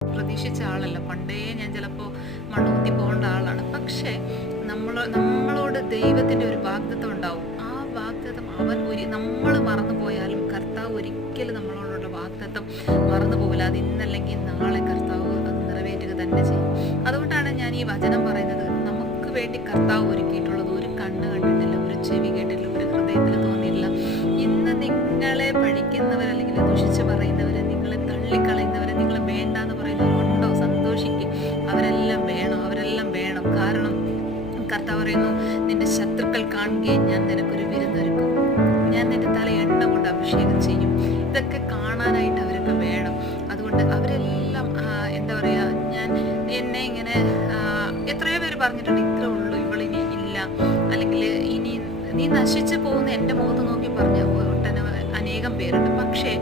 പ്രതീക്ഷിച്ച ആളല്ല. പണ്ടേ ഞാൻ ചിലപ്പോൾ മണ്ണുകുത്തി പോകേണ്ട ആളാണ്. പക്ഷേ നമ്മളോട് ദൈവത്തിൻ്റെ ഒരു വാഗ്ദത്തം ഉണ്ടാവും. ആ വാഗ്ദത്തം നമ്മൾ മറന്നു പോയാലും കർത്താവ് ഒരിക്കലും നമ്മളോടുള്ള വാഗ്ദത്തം മറന്നു പോകില്ല. അത് ഇന്നല്ലെങ്കിൽ നാളെ കർത്താവ് അത് നിറവേറ്റുക തന്നെ ചെയ്യും. അതുകൊണ്ടാണ് ഞാൻ ഈ വചനം പറയുന്നത്. നമുക്ക് വേണ്ടി കർത്താവ് ഒരുക്കിയിട്ടുള്ളത് ഒരു കണ്ണ് കണ്ടിട്ടില്ല, ഒരു ചെവി കേട്ടില്ല, ഒരു ഹൃദയത്തിൽ തോന്നിയില്ല. ഇന്ന് നിങ്ങളെ പഴിക്കുന്നവർ, അല്ലെങ്കിൽ ദുഷിച്ച് പറയുന്നവർ, നിങ്ങളെ തള്ളിക്കളയുന്നവർ, നിങ്ങളെ വേണ്ട എന്ന് പറയുന്നവരുണ്ടോ? സന്തോഷിക്കും. അവരെല്ലാം വേണം. കാരണം കർത്താവ് പറയുന്നു, നിന്റെ ശത്രുക്കൾ കാണുകയും ഞാൻ നിനക്കൊരു വിരുന്നൊരുക്കും, ഞാൻ നിന്റെ തല എണ്ണ കൊണ്ട് അഭിഷേകം ചെയ്യും. ഇതൊക്കെ കാണാനായിട്ട് അവരൊക്കെ വേണം. അതുകൊണ്ട് അവരെല്ലാം എന്താ പറയുക, എന്നെ ഇങ്ങനെ എത്രയോ പേര് പറഞ്ഞിട്ടുണ്ട്, ഇത്രേ ഉള്ളൂ, ഇവളിനി ഇല്ല, അല്ലെങ്കിൽ ഇനി നീ നശിച്ചു പോകുന്ന എൻ്റെ മുഖത്ത് നോക്കി പറഞ്ഞ അനേകം പേരുണ്ട്. പക്ഷേ